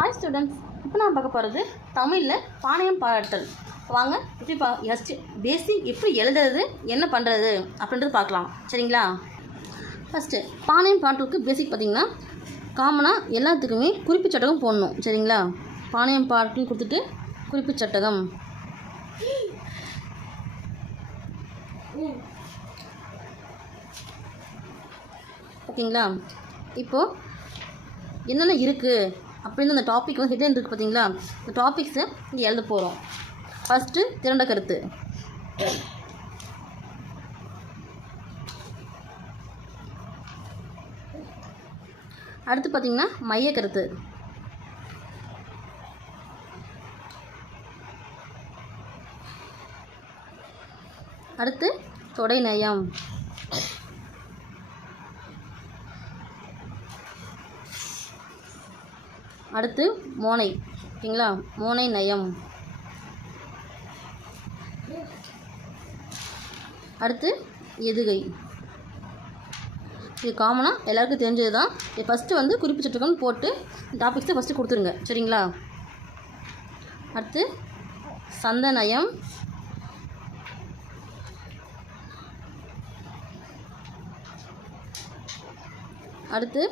Hi students, இப்போ நான் பார்க்க போகிறது தமிழில் பாளையம் பாராட்டல். வாங்க எப்படி ஃபஸ்ட்டு பேசிக் எப்படி எழுதுறது என்ன பண்ணுறது அப்படின்றது பார்க்கலாம். சரிங்களா? ஃபஸ்ட்டு பாளையம் பாராட்டலுக்கு பேசிக் பார்த்திங்கன்னா காமனாக எல்லாத்துக்குமே குறிப்பு சட்டகம் போடணும். சரிங்களா? பாளையம் பாராட்டல் கொடுத்துட்டு குறிப்பு சட்டகம். ஓகேங்களா? இப்போது என்னென்ன இருக்குது அப்படின்னு அந்த டாபிக் வந்து ஹிடன் இருக்குது பார்த்தீங்களா? இந்த டாபிக்ஸை இங்கே எழுத போகிறோம். ஃபஸ்ட்டு திரண்ட கருத்து, அடுத்து பார்த்திங்கன்னா மைய கருத்து, அடுத்து தொடை நயம், அடுத்து மோனை. ஓகேங்களா? மோனை நயம், அடுத்து எதுகை. இது காமனாக எல்லாருக்கும் தெரிஞ்சது தான். இது ஃபஸ்ட்டு வந்து குறிப்பு சட்டகம் போட்டு டாபிக்ஸை ஃபஸ்ட்டு கொடுத்துருங்க. சரிங்களா? அடுத்து சந்த நயம், அடுத்து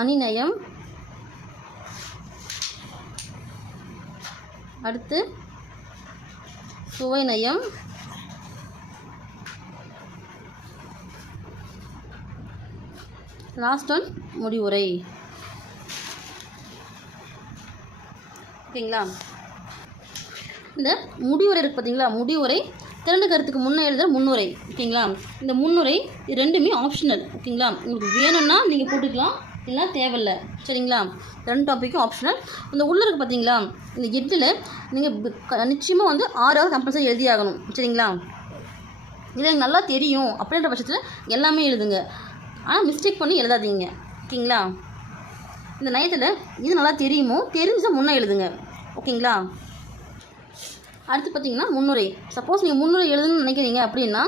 அணிநயம், அடுத்து சுவை நயம், லாஸ்ட் ஒன் முடிவுரை. ஓகேங்களா? இந்த முடிவுரை இருக்குது பார்த்தீங்களா? முடிவுரை திரண்ட கருத்துக்கு முன்னே எழுதுகிற முன்னுரை. ஓகேங்களா? இந்த முன்னுரை இது ரெண்டுமே ஆப்ஷனல். ஓகேங்களா? உங்களுக்கு வேணும்னா நீங்கள் போட்டுக்கலாம், இல்லைனா தேவையில்லை. சரிங்களா? ரெண்டு டாப்பிக்கும் ஆப்ஷனல். இந்த உள்ளே இருக்குது பார்த்தீங்களா? இந்த 8ல் நீங்கள் நிச்சயமாக வந்து 6 கம்பல்சரி எழுதி ஆகணும். சரிங்களா? இது எனக்கு நல்லா தெரியும் அப்படின்ற பட்சத்தில் எல்லாமே எழுதுங்க. ஆனால் மிஸ்டேக் பண்ணி எழுதாதீங்க. ஓகேங்களா? இந்த நயத்தில் இது நல்லா தெரியுமோ தெரிஞ்சால் முன்னே எழுதுங்க. ஓகேங்களா? அடுத்து பார்த்தீங்கன்னா முன்னுரை. சப்போஸ் நீங்கள் முன்னுரை எழுதுன்னு நினைக்கிறீங்க அப்படின்னா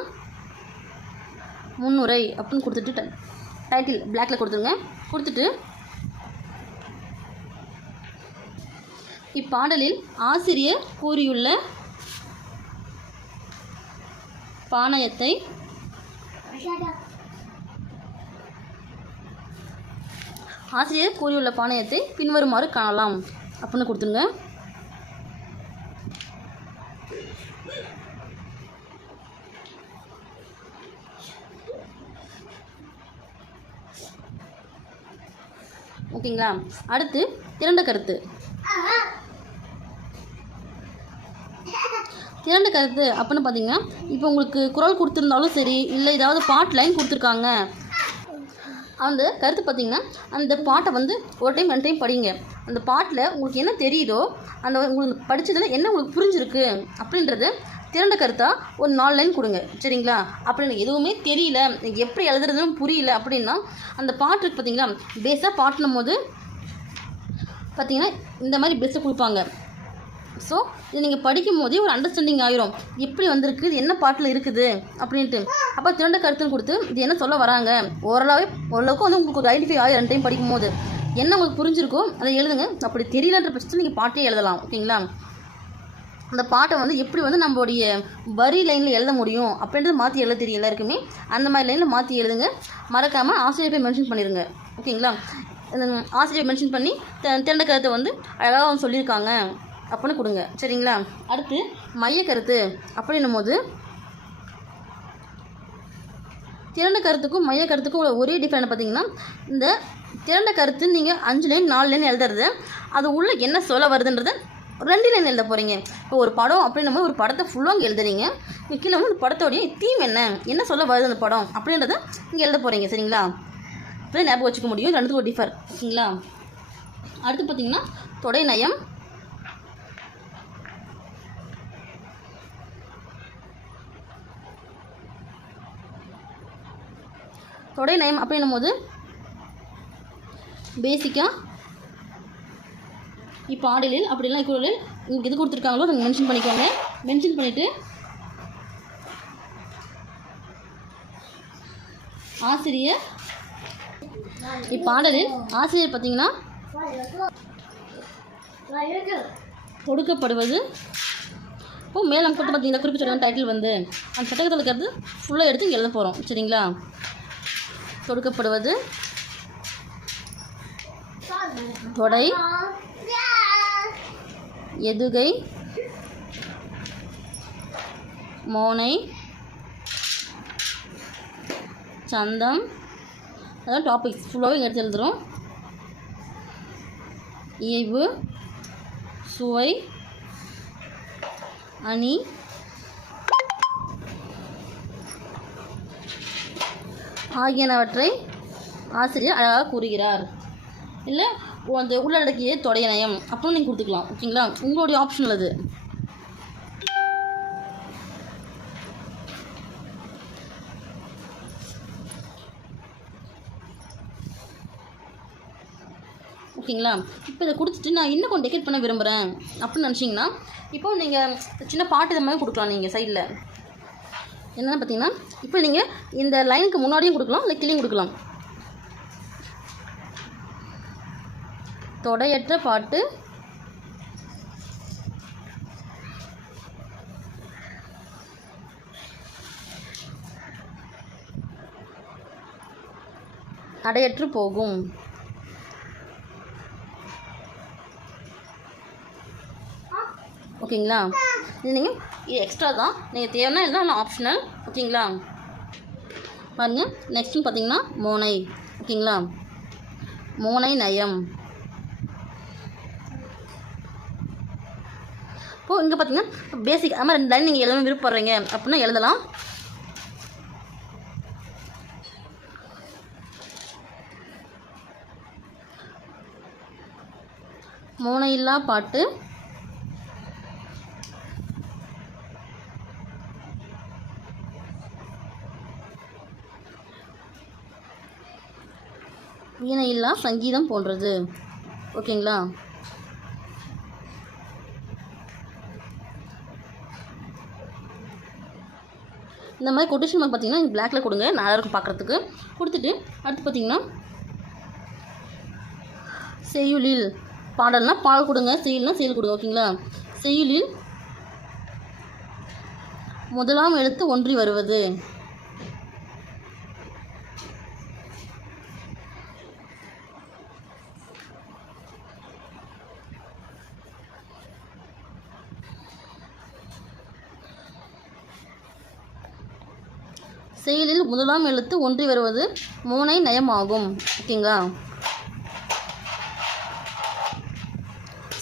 முன்னுரை அப்படின்னு கொடுத்துட்டு டைட்டில் பிளாக்கில் கொடுத்துருங்க. கொடுத்துட்டு இப்பாடலில் ஆசிரியர் கூறியுள்ள பாணயத்தை பின்வருமாறு காணலாம் அப்படின்னு கொடுத்துருங்க. ஓகேங்களா? அடுத்து திரண்ட கருத்து. திரண்ட கருத்து அப்படின்னு பார்த்தீங்கன்னா இப்போ உங்களுக்கு குரல் கொடுத்துருந்தாலும் சரி, இல்லை ஏதாவது பாட்டு லைன் கொடுத்துருக்காங்க, அந்த கருத்து பார்த்திங்கன்னா அந்த பாட்டை வந்து ஒரு டைம் 2 டைம் படிங்க. அந்த பாட்டில் உங்களுக்கு என்ன தெரியுதோ, அந்த உங்களுக்கு படித்ததில் என்ன உங்களுக்கு புரிஞ்சிருக்கு அப்படின்றது திரண்ட கருத்தாக ஒரு 4 லைன் கொடுங்க. சரிங்களா? அப்படி எனக்கு எதுவுமே தெரியல, எனக்கு எப்படி எழுதுறதுன்னு புரியல அப்படின்னா அந்த பாட்டு இருக்குது பார்த்தீங்களா? பேஸாக பாட்டுனும் போது பார்த்திங்கன்னா இந்த மாதிரி பெஸ்ட்டாக கொடுப்பாங்க. ஸோ இது நீங்கள் படிக்கும் போதே ஒரு அண்டர்ஸ்டாண்டிங் ஆகிரும், எப்படி வந்திருக்கு, இது என்ன பாட்டில் இருக்குது அப்படின்ட்டு. அப்போ திரண்ட கருத்துன்னு கொடுத்து இது என்ன சொல்ல வராங்க ஓரளவுக்கு வந்து உங்களுக்கு ஒரு ஐடென்டிஃபை ஆகி 2 டைம் படிக்கும் போது என்ன உங்களுக்கு புரிஞ்சிருக்கோ அதை எழுதுங்க. அப்படி தெரியலன்ற பட்சத்தில் நீங்கள் பாட்டே எழுதலாம். ஓகேங்களா? அந்த பாட்டை வந்து எப்படி வந்து நம்மளுடைய வரி லைனில் எழுத முடியும் அப்படின்றது மாற்றி எழுத தெரியும் எல்லாருக்குமே. அந்த மாதிரி லைனில் மாற்றி எழுதுங்க. மறக்காமல் ஆசிரியர் போய் மென்ஷன் பண்ணிடுங்க. ஓகேங்களா? ஆசிரியர் மென்ஷன் பண்ணி திரண்ட கருத்தை வந்து அழகாக வந்து சொல்லியிருக்காங்க அப்படின்னு கொடுங்க. சரிங்களா? அடுத்து மைய கருத்து அப்படின்னும் போது திரண்ட கருத்துக்கும் மைய கருத்துக்கும் ஒரே டிஃப்ரெண்ட் பார்த்தீங்கன்னா, இந்த திரண்ட கருத்து நீங்கள் 5 லைன் 4 லைன் எழுதுறது, அது உள்ள என்ன சொல்ல வருதுன்றதை 2 லைன் எழுத போகிறீங்க. இப்போ ஒரு படம் அப்படின்னும் போது ஒரு படத்தை ஃபுல்லாக எழுதுறீங்க. கீழே வந்து படத்தோடைய தீம் என்ன சொல்ல வருது அந்த படம் அப்படின்றத இங்கே எழுத போகிறீங்க. சரிங்களா? இப்போதான் ஞாபகம் வச்சுக்க முடியும். ரெண்டுத்துக்கும் ஒரு டிஃபர். ஓகேங்களா? அடுத்து பார்த்தீங்கன்னா தொடை நயம், தொடை நயம் அப்படின்னும் போது பேசிக்காக இப்பாடலில் அப்படிலாம் இக்குறளில் உங்களுக்கு எது கொடுத்துருக்காங்களோ நீங்கள் மென்ஷன் பண்ணிக்கோங்க. மென்ஷன் பண்ணிவிட்டு ஆசிரியர் இப்பாடலில் ஆசிரியர் பார்த்திங்கன்னா தொடுக்கப்படுவது. இப்போது மேலே கொடுத்து பார்த்தீங்கன்னா குறிப்பிட்ட டைட்டில் வந்து அந்த சட்டகத்தில் இருக்கிறது ஃபுல்லாக எடுத்து இங்கே எழுத போகிறோம். சரிங்களா? தொடுக்கப்படுவது தொடை, எதுகை, மோனை, சந்தம். அதான் டாபிக்ஸ் ஃபுல்லாகவே இங்கே எடுத்து எழுதுகிறோம். இயைபு, சுவை, அணி, ஆகியனவற்றை ஆசிரியர் அழகாக கூறுகிறார். இல்லை அந்த உள்ளடக்கிய தொடைய நயம் அப்படின்னு நீங்கள் கொடுத்துக்கலாம். ஓகேங்களா? உங்களுடைய ஆப்ஷன் அது. ஓகேங்களா? இப்போ இதை கொடுத்துட்டு நான் இன்னும் கொஞ்சம் டெக்கரேட் பண்ண விரும்புகிறேன் அப்படின்னு நினச்சிங்கன்னா இப்போ நீங்கள் சின்ன பாட்டு இது மாதிரி கொடுக்கலாம். நீங்கள் சைடில் என்னென்னு பார்த்தீங்கன்னா இப்போ நீங்கள் இந்த லைனுக்கு முன்னாடியும் கொடுக்கலாம், இல்லை கீழேயும் கொடுக்கலாம். தொடையற்ற பாட்டு, அடையற்று போகும். ஓகேங்களா? இது நீங்கள் இது எக்ஸ்ட்ரா தான், நீங்கள் தேவைன்னா எல்லாம் ஆப்ஷனல். ஓகேங்களா? பாருங்கள். நெக்ஸ்ட்னு பார்த்தீங்கன்னா மோனை. ஓகேங்களா? மோனை நயம். இப்போது இங்கே பார்த்தீங்கன்னா பேசிக் அது மாதிரி 2 லைன் நீங்கள் எழுத விருப்பப்படுறீங்க அப்படின்னா எழுதலாம். மோனை இல்லா பாட்டு, வீணையில்லா சங்கீதம் போன்றது. ஓகேங்களா? இந்த மாதிரி கொட்டேஷன் மார்க் பார்த்தீங்கன்னா பிளாக்ல கொடுங்க, நல்லா இருக்கும் பார்க்குறதுக்கு. கொடுத்துட்டு அடுத்து பார்த்தீங்கன்னா செய்யுளில் பாடல்னா பாடல் கொடுங்க, செய்யுள்னா செய்யுள் கொடுங்க. ஓகேங்களா? செய்யுளில் முதலாம் எழுத்து ஒன்றி வருவது. செயலில் முதலாம் எழுத்து ஒன்றி வருவது மோனை நயமாகும். ஓகேங்களா?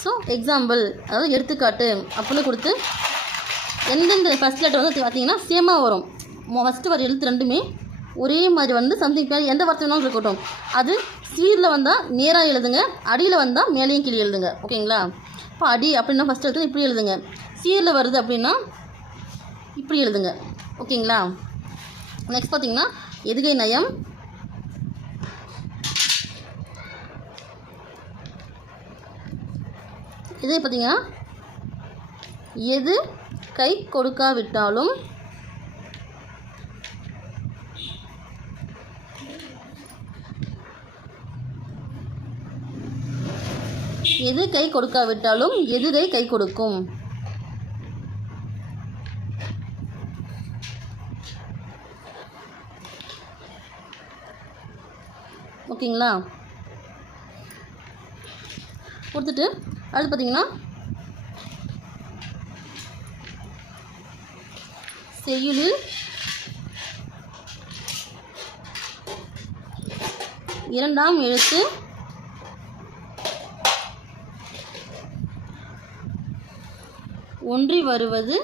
ஸோ எக்ஸாம்பிள், அதாவது எடுத்துக்காட்டு அப்படின்னு கொடுத்து எந்தெந்த ஃபஸ்ட் லெட்டர் வந்து பார்த்தீங்கன்னா சேமாக வரும். ஃபஸ்ட்டு வர எழுத்து ரெண்டுமே ஒரே மாதிரி வந்து சம்திங் பேர் எந்த வார்த்தை வேணாலும் இருக்கட்டும். அது சீரில் வந்தால் நேராக எழுதுங்க, அடியில் வந்தால் மேலேயும் கீழே எழுதுங்க. ஓகேங்களா? இப்போ அடி அப்படின்னா ஃபஸ்ட் எழுத்து இப்படி எழுதுங்க, சீரில் வருது அப்படின்னா இப்படி எழுதுங்க. ஓகேங்களா? நெக்ஸ்ட் பார்த்தீங்கன்னா எதுகை நயம். இதே பார்த்தீங்கன்னா எது கை கொடுக்காவிட்டாலும் எது கை கொடுக்காவிட்டாலும் எதுகை கை கொடுக்கும். ஓகேங்களா? கொடுத்துட்டு அடுத்து பார்த்தீங்கன்னா செய்யுளில் இரண்டாம் எழுத்து ஒன்றி வருவது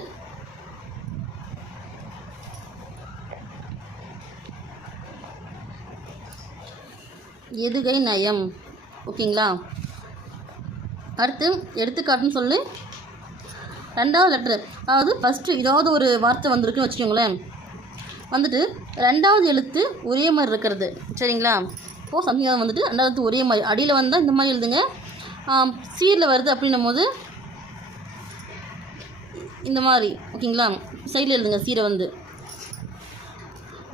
எதுகை நயம். ஓகேங்களா? அடுத்து எடுத்துக்காட்டுன்னு சொல்லி ரெண்டாவது லெட்ரு, அதாவது ஃபஸ்ட்டு ஏதாவது ஒரு வார்த்தை வந்திருக்குன்னு வச்சுக்கோங்களேன், வந்துட்டு ரெண்டாவது எழுத்து ஒரே மாதிரி இருக்கிறது. சரிங்களா? இப்போது சம்திங் வந்துட்டு ரெண்டாவது எழுத்து ஒரே மாதிரி அடியில் வந்தால் இந்த மாதிரி எழுதுங்க, சீரில் வருது அப்படின்னும் போது இந்த மாதிரி. ஓகேங்களா? சைடில் எழுதுங்க சீரை வந்து.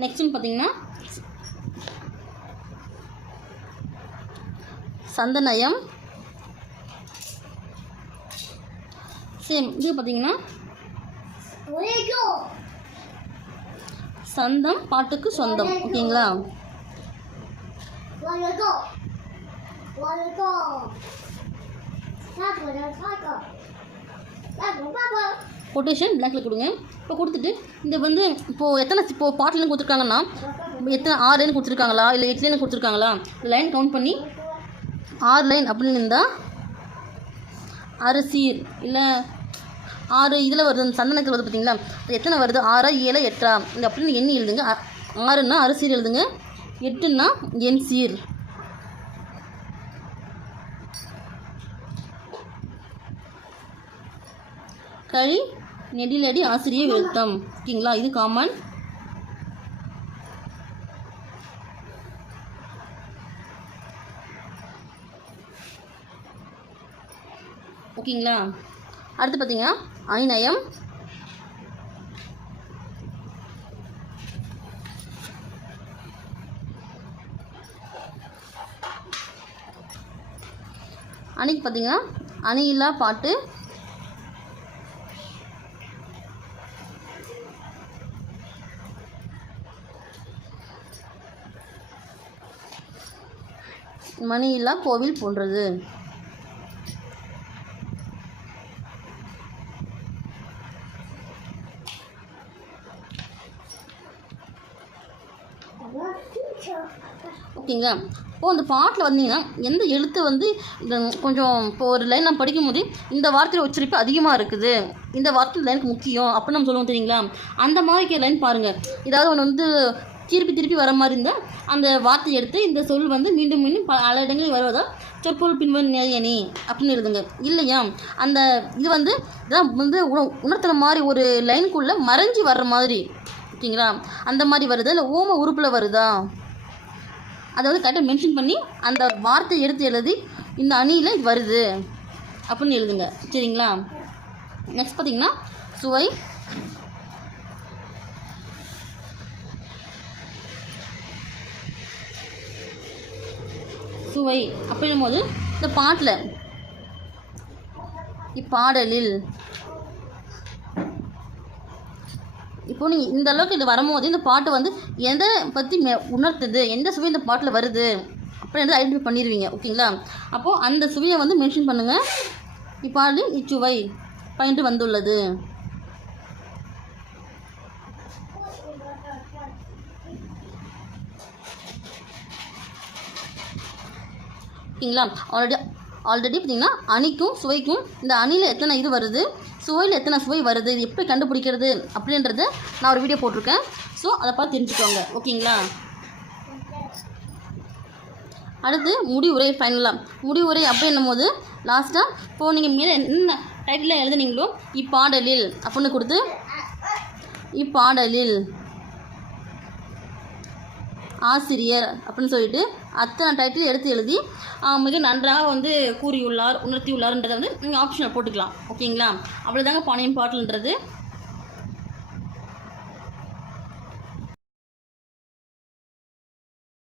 நெக்ஸ்ட்னு பார்த்தீங்கன்னா சந்தநயம், சேம் இது பார்த்தீங்கன்னா சந்தம் பாட்டுக்கு சொந்தம். ஓகேங்களா? கொட்டேஷன் பிளாக்ல கொடுங்க. இப்போ கொடுத்துட்டு இந்த வந்து இப்போது பாட்டில் கொடுத்துருக்காங்கன்னா எத்தனை 6 லைன் கொடுத்துருக்காங்களா இல்லை 8 லைன் கொடுத்துருக்காங்களா லைன் கவுண்ட் பண்ணி 6 லைன் அப்படின்னு இருந்தால் அரசீர் இல்லை 6 இதில் வருது, அந்த சந்தனத்தில் வருது பார்த்தீங்களா, அது எத்தனை வருது 6 7 8 இந்த அப்படின்னு எண்ணி எழுதுங்க. 6ன்னா அரசீர் எழுதுங்க, 8ன்னா என் சீர். கழி நெடிலடி ஆசிரிய விருத்தம். ஓகேங்களா? இது காமன். ஓகேங்களா? அடுத்து பார்த்தீங்கன்னா அணிநயம். அணிக்கு பார்த்தீங்கன்னா அணியில்லா பாட்டு, மணியில்லா கோவில் போன்றது. ஓகேங்களா? இப்போது அந்த பாட்டில் வந்தீங்கன்னா எந்த எழுத்து வந்து இந்த கொஞ்சம் இப்போ ஒரு லைன் நான் படிக்கும்போது இந்த வார்த்தையில் உச்சரிப்பு அதிகமாக இருக்குது, இந்த வார்த்தை லைனுக்கு முக்கியம் அப்படின்னு நம்ம சொல்லுவோம் தெரியுங்களா? அந்த மாதிரி லைன் பாருங்கள். ஏதாவது ஒன்று வந்து திருப்பி வர மாதிரி இருந்தால் அந்த வார்த்தையை எடுத்து இந்த சொல் வந்து மீண்டும் பல இடங்களில் வருவதால் சொற்பொருள் பின்வரும் நேயணி அப்படின்னு எழுதுங்க. இல்லையா அந்த இது வந்து இதான் வந்து உணர்த்துற மாதிரி ஒரு லைனுக்குள்ளே மறைஞ்சி வர்ற மாதிரி, ஓகேங்களா, அந்த மாதிரி வருதா இல்லை ஓம உறுப்பில் வருதா அதை வந்து கரெக்டாக மென்ஷன் பண்ணி அந்த வார்த்தையை எடுத்து எழுதி இந்த அணியில் இது வருது அப்படின்னு எழுதுங்க. சரிங்களா? நெக்ஸ்ட் பார்த்தீங்கன்னா சுவை. சுவை அப்படின்னும் போது இந்த பாட்டில் இப்பாடலில் இப்போ நீங்கள் இந்த அளவுக்கு இது வரும்போது இந்த பாட்டு வந்து எதை பற்றி உணர்த்துது, எந்த சுவை இந்த பாட்டில் வருது அப்படின்னு ஐடென்டிஃபை பண்ணிடுவீங்க. ஓகேங்களா? அப்போது அந்த சுவையை வந்து மென்ஷன் பண்ணுங்கள். இப்பாடலில் இச்சுவை பயின்று வந்துள்ளது. ஓகேங்களா? ஆல்ரெடி பார்த்தீங்கன்னா அணிக்கும் சுவைக்கும் இந்த அணியில் எத்தனை இது வருது, சுவையில் எத்தனை சுவை வருது, இது எப்படி கண்டுபிடிக்கிறது அப்படின்றது நான் ஒரு வீடியோ போட்டிருக்கேன். ஸோ அதை பார்த்து தெரிஞ்சுக்கோங்க. ஓகேங்களா? அடுத்து முடிவுரை. ஃபைனலாக முடிவுரை அப்படின்னும் போது லாஸ்ட்டாக இப்போது நீங்கள் மேலே என்ன டைட்டில் எழுதுனீங்களோ இப்பாடலில் அப்படின்னு கொடுத்து இப்பாடலில் ஆசிரியர் அப்படின்னு சொல்லிட்டு அத்தனை டைட்டில் எடுத்து எழுதி மிக நன்றாக வந்து கூறியுள்ளார், உணர்த்தியுள்ளார்ன்றதை வந்து நீங்கள் ஆப்ஷனில் போட்டுக்கலாம். ஓகேங்களா? அவ்வளோதாங்க பானையும் பாடல்ன்றது.